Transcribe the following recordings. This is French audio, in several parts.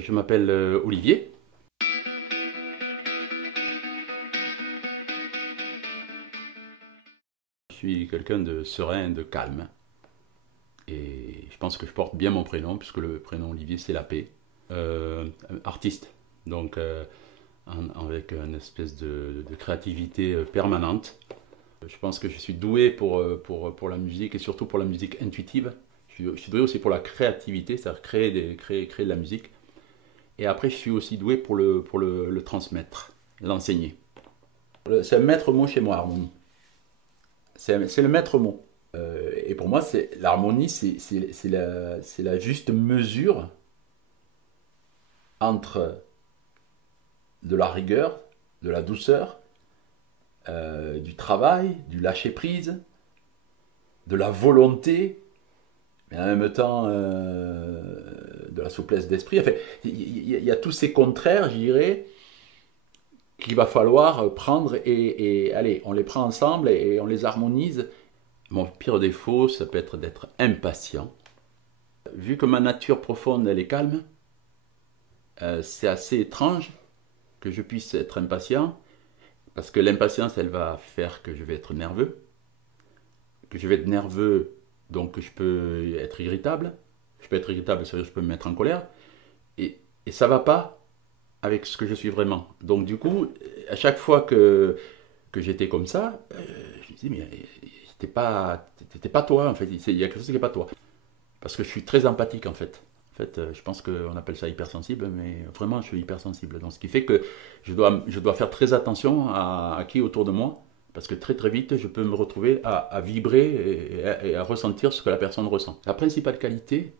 Je m'appelle Olivier. Je suis quelqu'un de serein, de calme. Et je pense que je porte bien mon prénom, puisque le prénom Olivier, c'est la paix. Artiste, donc avec une espèce de créativité permanente. Je pense que je suis doué pour la musique, et surtout pour la musique intuitive. Je suis doué aussi pour la créativité, c'est-à-dire créer de la musique. Et après, je suis aussi doué pour le transmettre, l'enseigner. C'est un maître mot chez moi, harmonie. C'est le maître mot. Et pour moi, l'harmonie, c'est la juste mesure entre de la rigueur, de la douceur, du travail, du lâcher-prise, de la volonté, mais en même temps de la souplesse d'esprit. Enfin, il y a tous ces contraires, je dirais, qu'il va falloir prendre et allez, on les prend ensemble et on les harmonise. Mon pire défaut, ça peut être d'être impatient. Vu que ma nature profonde, elle est calme, c'est assez étrange que je puisse être impatient, parce que l'impatience, elle va faire que je vais être nerveux, que je vais être nerveux, donc je peux être irritable. Je peux être irritable, ça veut dire que je peux me mettre en colère, et ça ne va pas avec ce que je suis vraiment. Donc du coup, à chaque fois que j'étais comme ça, je me dis, mais t'étais pas toi, en fait, il y a quelque chose qui n'est pas toi. Parce que je suis très empathique, en fait. En fait, je pense qu'on appelle ça hypersensible, mais vraiment, je suis hypersensible. Donc, ce qui fait que je dois faire très attention à qui est autour de moi, parce que très très vite, je peux me retrouver à vibrer et à ressentir ce que la personne ressent. La principale qualité,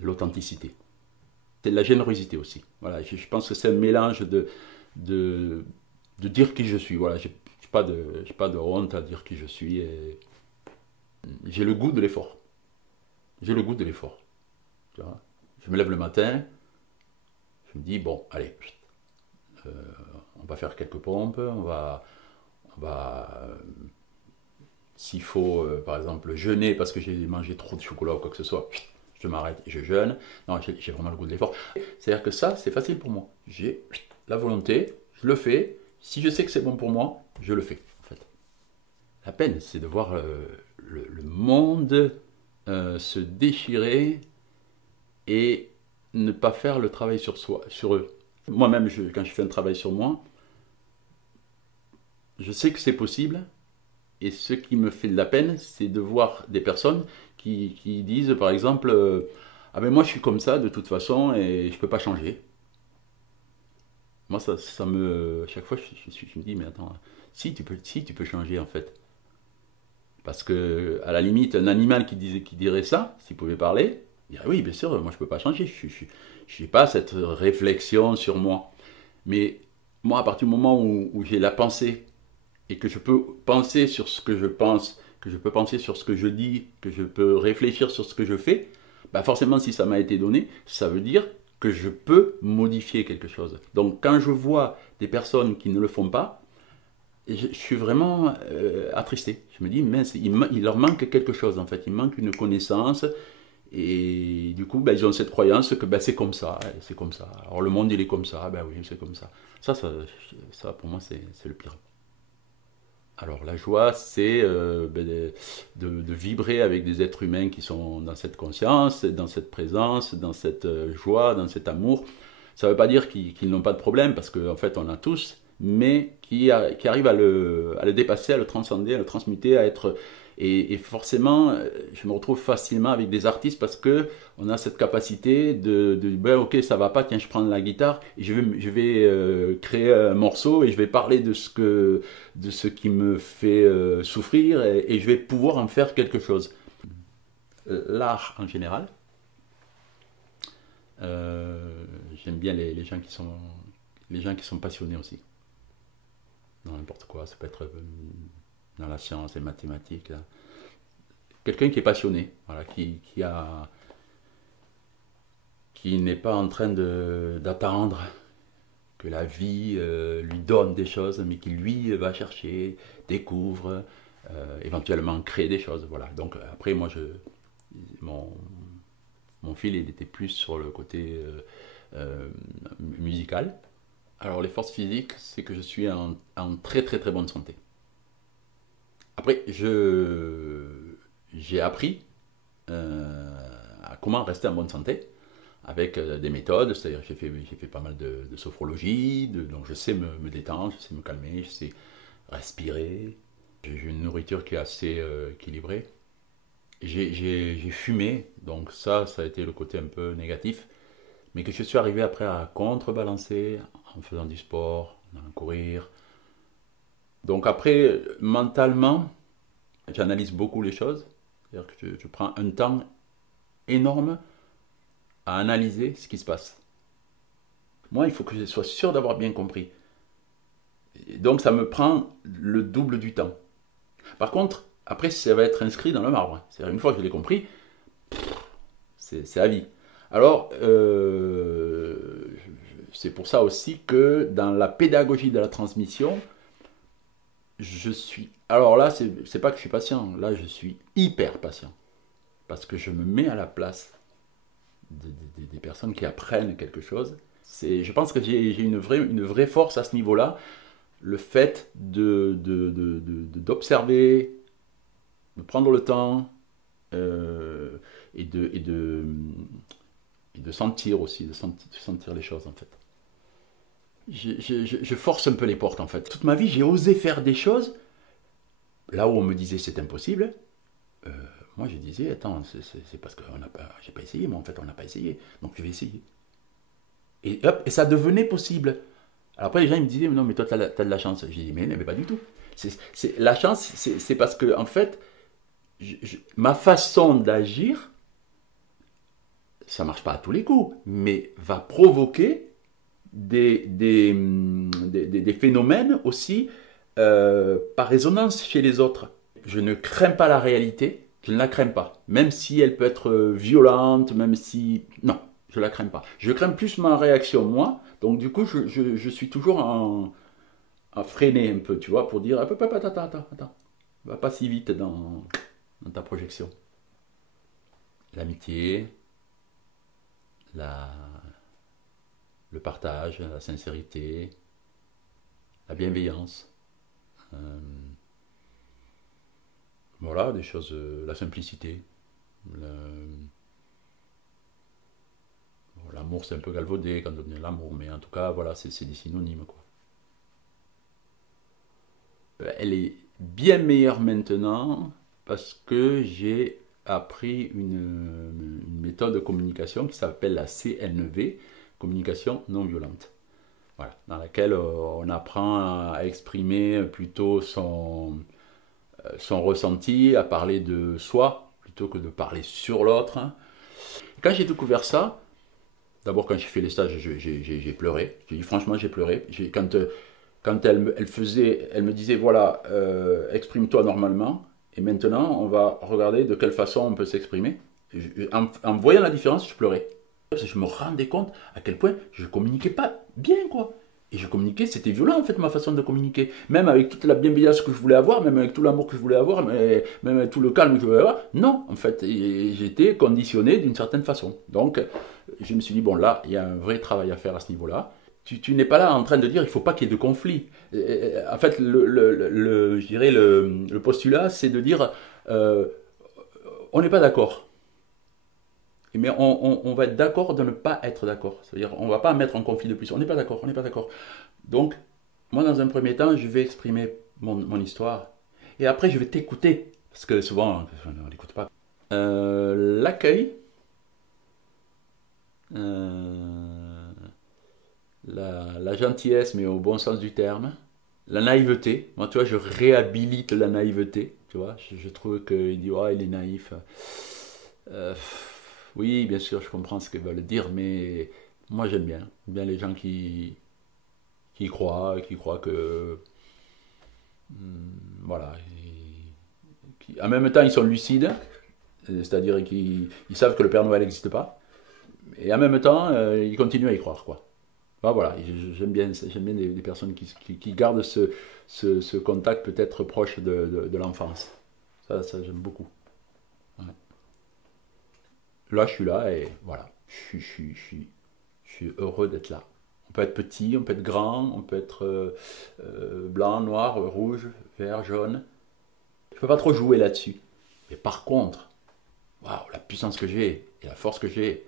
l'authenticité. C'est la générosité aussi. Voilà, je pense que c'est un mélange de, de dire qui je suis. Voilà, j'ai pas de honte à dire qui je suis. Et j'ai le goût de l'effort. J'ai le goût de l'effort. Tu vois. Je me lève le matin, je me dis, bon, allez, euh, on va faire quelques pompes, on va s'il faut, par exemple, jeûner parce que j'ai mangé trop de chocolat ou quoi que ce soit, je m'arrête et je jeûne. Non, j'ai vraiment le goût de l'effort. C'est-à-dire que ça, c'est facile pour moi. J'ai la volonté, je le fais. Si je sais que c'est bon pour moi, je le fais, en fait. La peine, c'est de voir le monde se déchirer et ne pas faire le travail sur soi, sur eux. Moi-même, quand je fais un travail sur moi, je sais que c'est possible. Et ce qui me fait de la peine, c'est de voir des personnes qui disent, par exemple, ah ben moi je suis comme ça de toute façon et je peux pas changer. Moi, chaque fois, je me dis, mais attends, si tu peux changer en fait. Parce que, à la limite, un animal qui dirait ça, s'il pouvait parler, il dirait, oui, bien sûr, moi je peux pas changer, je n'ai pas cette réflexion sur moi. Mais moi, à partir du moment où j'ai la pensée et que je peux penser sur ce que je pense, que je peux penser sur ce que je dis, que je peux réfléchir sur ce que je fais, bah forcément si ça m'a été donné, ça veut dire que je peux modifier quelque chose. Donc quand je vois des personnes qui ne le font pas, je suis vraiment attristé. Je me dis, mince, il leur manque quelque chose en fait, il manque une connaissance. Et du coup, ben, ils ont cette croyance que ben, c'est comme ça, c'est comme ça. Alors le monde il est comme ça, ben oui, c'est comme ça. Ça pour moi c'est le pire. Alors la joie, c'est ben, de vibrer avec des êtres humains qui sont dans cette conscience, dans cette présence, dans cette joie, dans cet amour. Ça ne veut pas dire qu'ils n'ont pas de problème, parce qu'en fait on a tous, mais qui arrivent à le dépasser, à le transcender, à le transmuter, à être... Et forcément, je me retrouve facilement avec des artistes parce que on a cette capacité de ben, ok, ça va pas, tiens, je prends la guitare et je vais créer un morceau et je vais parler de ce qui me fait souffrir et je vais pouvoir en faire quelque chose. L'art en général, j'aime bien les gens qui sont passionnés aussi. Dans n'importe quoi, ça peut être dans la science, les mathématiques. Là. Quelqu'un qui est passionné, voilà, qui n'est pas en train d'attendre que la vie lui donne des choses, mais qui lui va chercher, découvre, éventuellement crée des choses. Voilà. Donc après, mon Mon fil, il était plus sur le côté musical. Alors, les forces physiques, c'est que je suis en très très très bonne santé. Après, j'ai appris à comment rester en bonne santé avec des méthodes, c'est-à-dire j'ai fait pas mal de sophrologie, donc je sais me détendre, je sais me calmer, je sais respirer. J'ai une nourriture qui est assez équilibrée. J'ai fumé, donc ça a été le côté un peu négatif, mais que je suis arrivé après à contrebalancer en faisant du sport, en courir. Donc après, mentalement, j'analyse beaucoup les choses, c'est-à-dire que je prends un temps énorme à analyser ce qui se passe. Moi, il faut que je sois sûr d'avoir bien compris. Et donc ça me prend le double du temps. Par contre, après, ça va être inscrit dans le marbre. C'est-à-dire, une fois que je l'ai compris, c'est à vie. Alors, c'est pour ça aussi que dans la pédagogie de la transmission, je suis... Alors là, c'est pas que je suis patient, là, je suis hyper patient. Parce que je me mets à la place des personnes qui apprennent quelque chose. Je pense que j'ai une vraie force à ce niveau-là. Le fait d'observer, de prendre le temps et de sentir aussi, de sentir les choses en fait. Je force un peu les portes en fait. Toute ma vie, j'ai osé faire des choses là où on me disait c'est impossible. Moi, je disais attends, c'est parce que j'ai pas essayé, moi en fait, on n'a pas essayé, donc je vais essayer. Et hop, et ça devenait possible. Alors après, les gens ils me disaient non, mais toi, tu as de la chance. J'ai dit mais pas du tout. La chance, c'est parce que en fait, ma façon d'agir, ça marche pas à tous les coups, mais va provoquer des phénomènes aussi par résonance chez les autres. Je ne crains pas la réalité, je ne la crains pas. Même si elle peut être violente, même si... Non, je la crains pas. Je crains plus ma réaction, moi. Donc du coup, je suis toujours à freiner un peu, tu vois, pour dire, attends, va pas si vite dans ta projection. L'amitié, le partage, la sincérité, la bienveillance. Voilà, des choses, la simplicité. L'amour, c'est un peu galvaudé quand on dit l'amour, mais en tout cas, voilà, c'est des synonymes, quoi. Elle est bien meilleure maintenant parce que j'ai appris une méthode de communication qui s'appelle la CNV, communication non violente. Voilà, dans laquelle on apprend à exprimer plutôt son ressenti, à parler de soi plutôt que de parler sur l'autre. Quand j'ai découvert ça, d'abord quand j'ai fait les stages, j'ai pleuré. Franchement, j'ai pleuré. Quand elle me disait voilà, exprime-toi normalement, et maintenant on va regarder de quelle façon on peut s'exprimer. En voyant la différence, je pleurais. Je me rendais compte à quel point je communiquais pas bien, quoi. Et je communiquais, c'était violent en fait ma façon de communiquer. Même avec toute la bienveillance que je voulais avoir, même avec tout l'amour que je voulais avoir, même avec tout le calme que je voulais avoir. Non, en fait, j'étais conditionné d'une certaine façon. Donc, je me suis dit, bon là, il y a un vrai travail à faire à ce niveau-là. Tu n'es pas là en train de dire il ne faut pas qu'il y ait de conflit. En fait, je dirais le postulat, c'est de dire on n'est pas d'accord. Mais on va être d'accord de ne pas être d'accord. C'est-à-dire on ne va pas mettre en conflit de plus. On n'est pas d'accord, on n'est pas d'accord. Donc, moi, dans un premier temps, je vais exprimer mon histoire. Et après, je vais t'écouter. Parce que souvent, on n'écoute pas. L'accueil. La gentillesse, mais au bon sens du terme. La naïveté. Moi, tu vois, je réhabilite la naïveté. Tu vois, je trouve qu'il dit, il est naïf. Oui, bien sûr, je comprends ce qu'ils veulent dire, mais moi, j'aime bien les gens qui croient que... voilà. En même temps, ils sont lucides. C'est-à-dire qu'ils savent que le Père Noël n'existe pas. Et en même temps, ils continuent à y croire, quoi. Voilà, j'aime bien des personnes qui gardent ce contact peut-être proche de l'enfance. Ça j'aime beaucoup. Ouais. Là, je suis là et voilà. Je suis heureux d'être là. On peut être petit, on peut être grand, on peut être blanc, noir, rouge, vert, jaune. Je ne peux pas trop jouer là-dessus. Mais par contre, waouh, la puissance que j'ai, et la force que j'ai,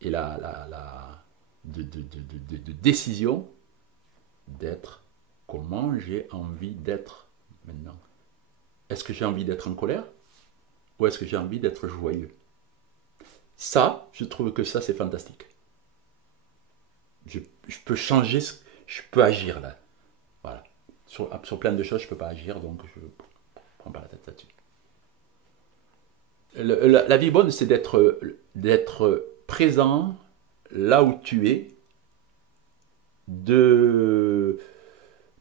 et de décision d'être comment j'ai envie d'être maintenant. Est-ce que j'ai envie d'être en colère ou est-ce que j'ai envie d'être joyeux? Ça, je trouve que ça, c'est fantastique. Je peux changer, je peux agir là. Voilà. Sur plein de choses, je ne peux pas agir, donc je ne prends pas la tête là-dessus. La vie bonne, c'est d'être présent là où tu es, de,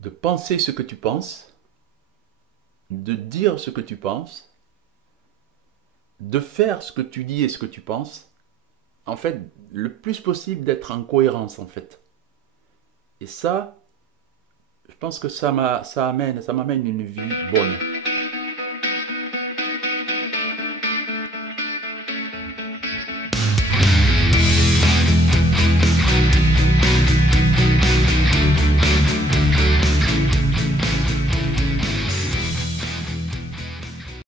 de penser ce que tu penses, de dire ce que tu penses, de faire ce que tu dis et ce que tu penses. En fait, le plus possible d'être en cohérence, en fait. Et ça, je pense que ça m'amène une vie bonne.